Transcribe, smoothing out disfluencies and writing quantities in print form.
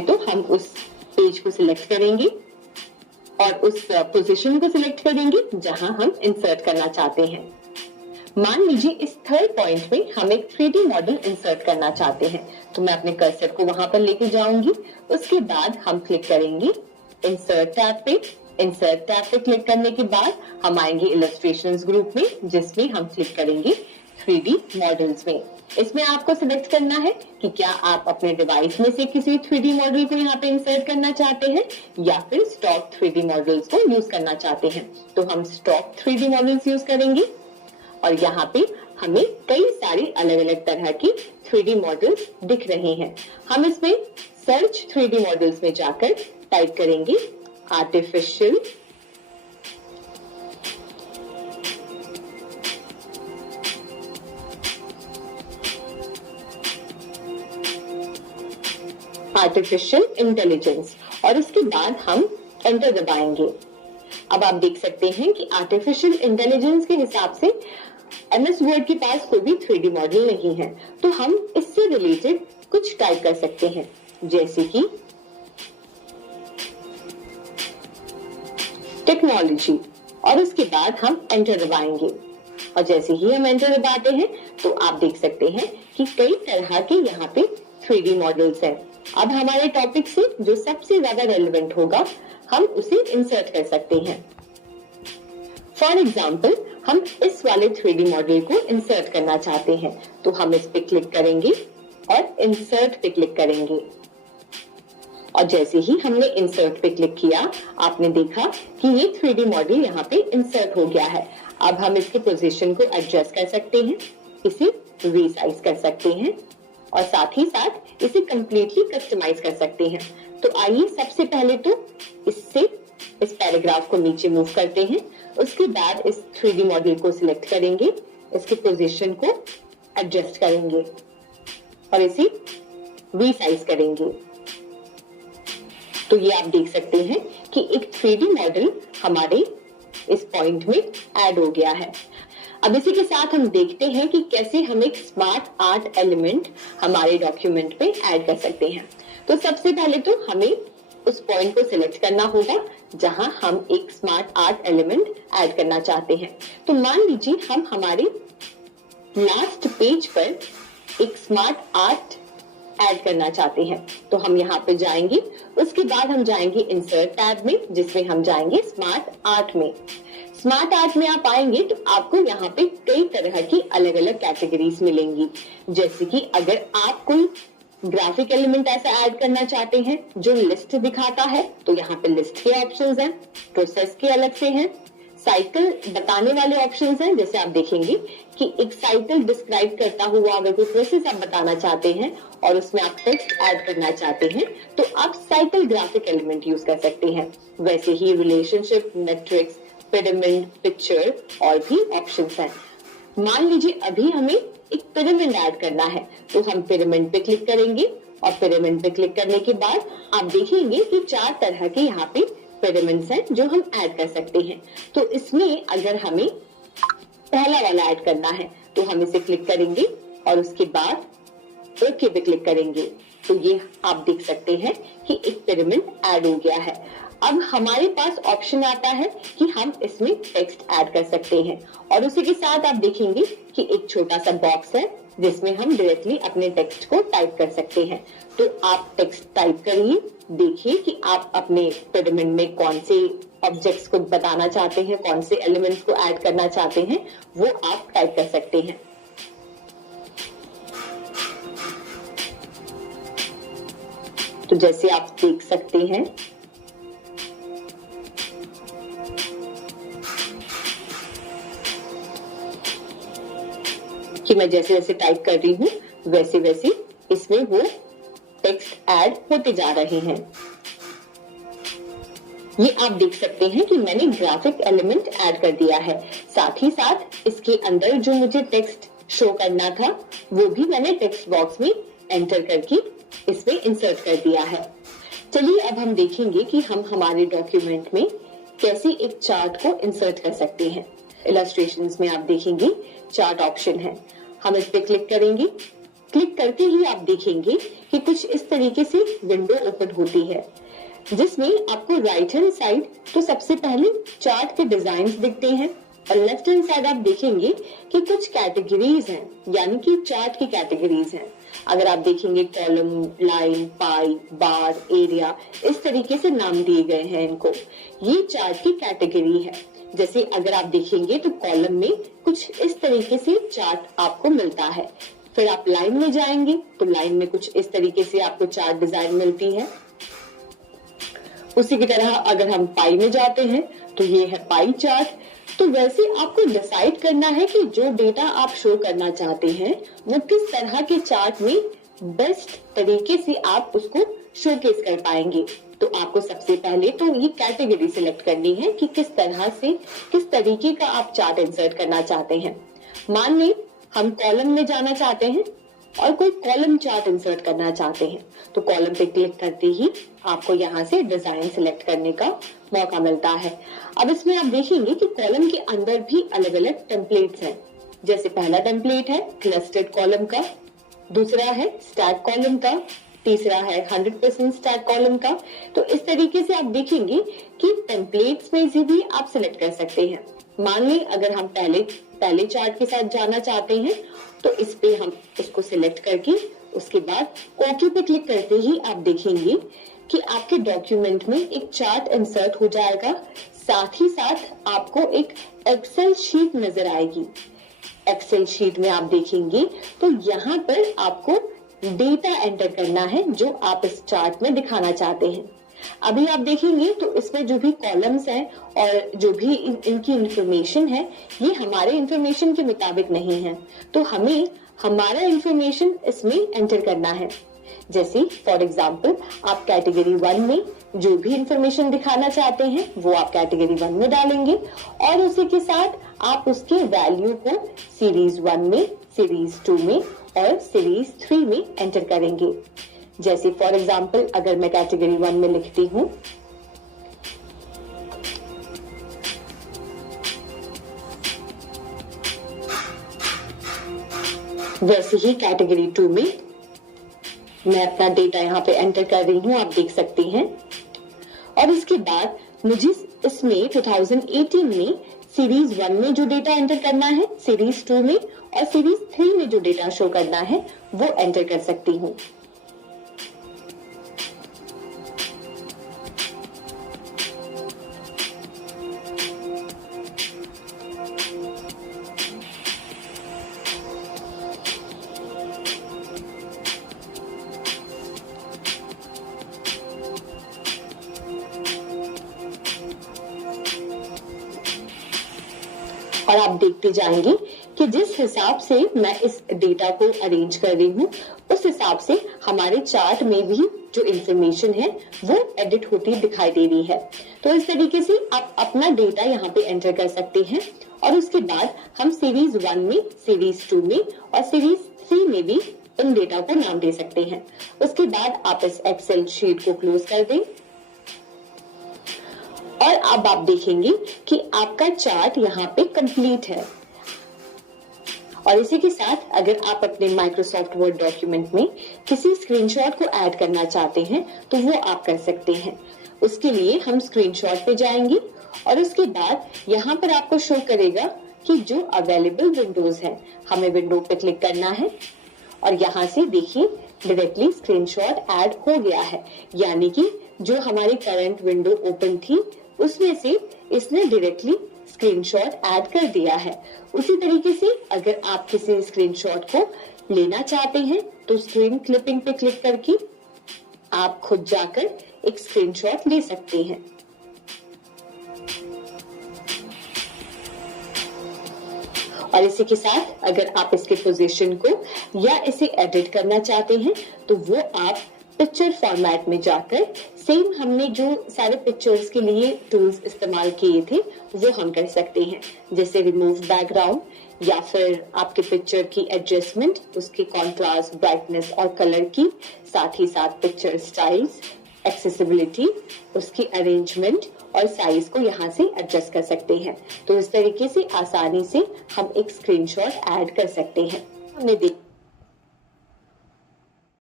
तो हम उस पेज को सिलेक्ट करेंगे और उस पोजीशन को सिलेक्ट करेंगे जहां हम इंसर्ट करना चाहते हैं। मान लीजिए इस थर्ड पॉइंट में हम एक 3D मॉडल इंसर्ट करना चाहते हैं, तो मैं अपने कर्सर को वहां पर लेके जाऊंगी। उसके बाद हम क्लिक करेंगे इंसर्ट टैब पे। इंसर्ट टैब पे क्लिक करने के बाद हम आएंगे इलस्ट्रेशंस ग्रुप में, जिसमें हम क्लिक करेंगे 3D मॉडल्स में। इसमें आपको सिलेक्ट करना है कि क्या आप अपने डिवाइस में से किसी 3D मॉडल को यहाँ पे इंसर्ट करना चाहते हैं या फिर स्टॉक 3D मॉडल्स को यूज करना चाहते हैं। तो हम स्टॉक 3D मॉडल्स यूज करेंगे और यहाँ पे हमें कई सारी अलग अलग तरह की 3D मॉडल्स दिख रहे हैं। हम इसमें सर्च 3D मॉडल्स में जाकर टाइप करेंगे आर्टिफिशियल इंटेलिजेंस और इसके बाद हम एंटर दबाएंगे। अब आप देख सकते हैं कि आर्टिफिशियल इंटेलिजेंस के हिसाब से MS वर्ड के पास कोई भी 3D मॉडल नहीं है, तो हम इससे रिलेटेड कुछ टाइप कर सकते हैं, जैसे कि टेक्नोलॉजी और उसके बाद हम एंटर दबाएंगे। और जैसे ही हम एंटर दबाते हैं तो आप देख सकते हैं कि कई तरह के यहाँ पे 3D मॉडल्स हैं। अब हमारे टॉपिक से जो सबसे ज्यादा रेलेवेंट होगा हम उसे इंसर्ट कर सकते हैं। फॉर एग्जाम्पल हम इस वाले 3D मॉडल को इंसर्ट करना चाहते हैं, तो हम इस पे क्लिक करेंगे और इंसर्ट पे क्लिक करेंगे। और जैसे ही हमने इंसर्ट पे क्लिक किया, आपने देखा कि ये 3D मॉडल यहाँ पे इंसर्ट हो गया है। अब हम इसके पोजीशन को एडजस्ट कर सकते हैं, इसे रीसाइज कर सकते हैं और साथ ही साथ इसे कंप्लीटली कस्टमाइज कर सकते हैं। तो आइए सबसे पहले तो इस पैराग्राफ को नीचे मूव करते हैं। उसके बाद इस 3D मॉडल को सिलेक्ट करेंगे, इसके पोजीशन को एडजस्ट करेंगे और इसे रीसाइज करेंगे। तो ये आप देख सकते हैं कि एक 3D मॉडल हमारे इस पॉइंट में ऐड हो गया है। अब इसी के साथ हम देखते हैं कि कैसे हम एक स्मार्ट आर्ट एलिमेंट हमारे डॉक्यूमेंट पे ऐड कर सकते हैं। तो सबसे पहले तो हमें उस पॉइंट को सिलेक्ट करना होगा जहां हम एक स्मार्ट आर्ट एलिमेंट ऐड करना चाहते हैं। तो मान लीजिए हम हमारे लास्ट पेज पर एक स्मार्ट आर्ट ऐड करना चाहते हैं, तो हम यहाँ पे जाएंगे। उसके बाद हम जाएंगे इंसर्ट टैब में, जिसमें हम जाएंगे स्मार्ट आर्ट में। स्मार्ट आर्ट में आप आएंगे तो आपको यहाँ पे कई तरह की अलग अलग कैटेगरीज मिलेंगी। जैसे कि अगर आप कोई ग्राफिक एलिमेंट ऐसा ऐड करना चाहते हैं जो लिस्ट दिखाता है, तो यहाँ पे लिस्ट के ऑप्शंस हैं, प्रोसेस के अलग से हैं, साइकिल बताने वाले ऑप्शंस हैं। जैसे आप देखेंगे कि एक साइकिल डिस्क्राइब करता हुआ अगर कोई प्रोसेस आप बताना चाहते हैं और उसमें आप टेक्स्ट ऐड करना चाहते हैं, तो आप साइकिल ग्राफिक एलिमेंट यूज कर सकते हैं। वैसे ही रिलेशनशिप, मैट्रिक्स, पिरामिड, पिक्चर और भी ऑप्शंस हैं। मान लीजिए अभी हमें एक पिरामिड ऐड करना है, तो हम पिरामिड पे क्लिक करेंगे और पिरामिड पे क्लिक करने के बाद आप देखेंगे कि 4 तरह के यहाँ पे पिरामिड्स हैं जो हम ऐड कर सकते हैं। तो इसमें अगर हमें पहला वाला ऐड करना है तो हम इसे क्लिक करेंगे और उसके बाद ओके पे क्लिक करेंगे। तो ये आप देख सकते हैं कि एक पिरामिड ऐड हो गया है। अब हमारे पास ऑप्शन आता है कि हम इसमें टेक्स्ट ऐड कर सकते हैं और उसी के साथ आप देखेंगे कि एक छोटा सा बॉक्स है जिसमें हम डायरेक्टली अपने टेक्स्ट को टाइप कर सकते हैं। तो आप टेक्स्ट टाइप करिए, देखिए कि आप अपने पिरामिड में कौन से ऑब्जेक्ट्स को बताना चाहते हैं, कौन से एलिमेंट्स को ऐड करना चाहते हैं, वो आप टाइप कर सकते हैं। तो जैसे आप देख सकते हैं कि मैं जैसे जैसे टाइप कर रही हूँ वैसे वैसे इसमें वो टेक्स्ट ऐड होते जा रहे हैं। ये आप देख सकते हैं कि मैंने ग्राफिक एलिमेंट ऐड कर दिया है, साथ ही साथ इसके अंदर जो मुझे टेक्स्ट शो करना था वो भी मैंने टेक्स्ट बॉक्स में एंटर करके इसमें इंसर्ट कर दिया है। चलिए अब हम देखेंगे कि हम हमारे डॉक्यूमेंट में कैसे एक चार्ट को इंसर्ट कर सकते हैं। इलस्ट्रेशंस में आप देखेंगे चार्ट ऑप्शन है, हम इस पे क्लिक करेंगे। क्लिक करते ही आप देखेंगे कि कुछ इस तरीके से विंडो ओपन होती है, जिसमें आपको राइट हैंड साइड तो सबसे पहले चार्ट के डिजाइन दिखते हैं और लेफ्ट हैंड साइड आप देखेंगे कि कुछ कैटेगरीज हैं, यानी कि चार्ट की कैटेगरीज हैं। अगर आप देखेंगे कॉलम, लाइन, पाई, बार, एरिया, इस तरीके से नाम दिए गए हैं इनको। ये चार्ट की कैटेगरी है। जैसे अगर आप देखेंगे तो कॉलम में कुछ इस तरीके से चार्ट आपको मिलता है। फिर आप लाइन में जाएंगे तो लाइन में कुछ इस तरीके से आपको चार्ट डिजाइन मिलती है। उसी की तरह अगर हम पाई में जाते हैं तो ये है पाई चार्ट। तो वैसे आपको डिसाइड करना है कि जो डेटा आप शो करना चाहते हैं वो किस तरह के चार्ट में बेस्ट तरीके से आप उसको शोकेस कर पाएंगे। तो आपको सबसे पहले तो ये कैटेगरी सिलेक्ट करनी है कि किस तरह से, किस तरीके का आप चार्ट इंसर्ट करना चाहते हैं। मान लें हम कॉलम में जाना चाहते हैं और कोई कॉलम चार्ट इंसर्ट करना चाहते हैं, तो कॉलम पे क्लिक करते ही आपको यहाँ से डिजाइन सिलेक्ट करने का मौका मिलता है। अब इसमें आप देखेंगे कि कॉलम के अंदर भी अलग अलग टेम्पलेट्स हैं। जैसे पहला टेम्पलेट है क्लस्टर्ड कॉलम का, दूसरा है स्टैक कॉलम का, तीसरा है 100% स्टैक कॉलम का। तो इस तरीके से आप देखेंगे कि टेम्पलेट्स में से भी आप सिलेक्ट कर सकते हैं। मान लें अगर हम पहले चार्ट के साथ जाना चाहते हैं तो इस पे हम उसको सिलेक्ट करके उसके बाद ओके पे क्लिक करते ही आप देखेंगे कि आपके डॉक्यूमेंट में एक चार्ट इंसर्ट हो जाएगा। साथ ही साथ आपको एक एक्सेल शीट नजर आएगी। एक्सेल शीट में आप देखेंगे तो यहाँ पर आपको डेटा एंटर करना है जो आप इस चार्ट में दिखाना चाहते हैं। अभी आप देखेंगे तो इसमें जो भी कॉलम्स हैं और जो भी इनकी इंफॉर्मेशन है, ये हमारे इंफॉर्मेशन के मुताबिक नहीं है, तो हमें हमारा इंफॉर्मेशन इसमें एंटर करना है। जैसे फॉर एग्जांपल आप कैटेगरी 1 में जो भी इंफॉर्मेशन दिखाना चाहते हैं वो आप कैटेगरी 1 में डालेंगे और उसी के साथ आप उसके वैल्यू को सीरीज 1 में, सीरीज 2 में और सीरीज 3 में एंटर करेंगे। जैसे फॉर एग्जांपल अगर मैं कैटेगरी 1 में लिखती हूं वैसे ही कैटेगरी 2 में मैं अपना डेटा यहाँ पे एंटर कर रही हूँ, आप देख सकते हैं। और इसके बाद मुझे इसमें 2018 में सीरीज 1 में जो डेटा एंटर करना है, सीरीज 2 में और सीरीज 3 में जो डेटा शो करना है वो एंटर कर सकती हूँ। और आप देखते जाएंगे कि जिस हिसाब से मैं इस डेटा को अरेंज कर रही हूँ उस हिसाब से हमारे चार्ट में भी जो इंफॉर्मेशन है वो एडिट होती दिखाई दे रही है। तो इस तरीके से आप अपना डेटा यहाँ पे एंटर कर सकते हैं और उसके बाद हम सीरीज 1 में, सीरीज 2 में और सीरीज 3 में भी इन डेटा को नाम दे सकते हैं। उसके बाद आप इस एक्सेल शीट को क्लोज कर दें और अब आप देखेंगे कि आपका चार्ट यहाँ पे कंप्लीट है। और इसी के साथ अगर आप अपने माइक्रोसॉफ्ट वर्ड डॉक्यूमेंट में किसी स्क्रीनशॉट को ऐड करना चाहते हैं तो वो आप कर सकते हैं। उसके लिए हम स्क्रीनशॉट पे जाएंगे और उसके बाद यहाँ पर आपको शो करेगा कि जो अवेलेबल विंडोज हैं, हमें विंडो पे क्लिक करना है और यहाँ से देखिए डायरेक्टली स्क्रीनशॉट ऐड हो गया है। यानी कि जो हमारी करंट विंडो ओपन थी उसमें से इसने डायरेक्टली स्क्रीनशॉट ऐड कर दिया है। उसी तरीके से अगर आप किसी स्क्रीनशॉट को लेना चाहते हैं तो स्क्रीन क्लिपिंग पे क्लिक करके आप खुद जाकर एक स्क्रीनशॉट ले सकते हैं। और इसी के साथ अगर आप इसके पोजीशन को या इसे एडिट करना चाहते हैं तो वो आप पिक्चर फॉर्मेट में जाकर सेम हमने जो सारे पिक्चर्स के लिए टूल्स इस्तेमाल किए थे वो हम कर सकते हैं। जैसे रिमूव बैकग्राउंड या फिर आपके पिक्चर की एडजस्टमेंट, उसकी कॉन्ट्रास्ट, ब्राइटनेस और कलर की, साथ ही साथ पिक्चर स्टाइल्स, एक्सेसिबिलिटी, उसकी अरेंजमेंट और साइज को यहाँ से एडजस्ट कर सकते हैं। तो इस तरीके से आसानी से हम एक स्क्रीनशॉट ऐड कर सकते हैं। हमने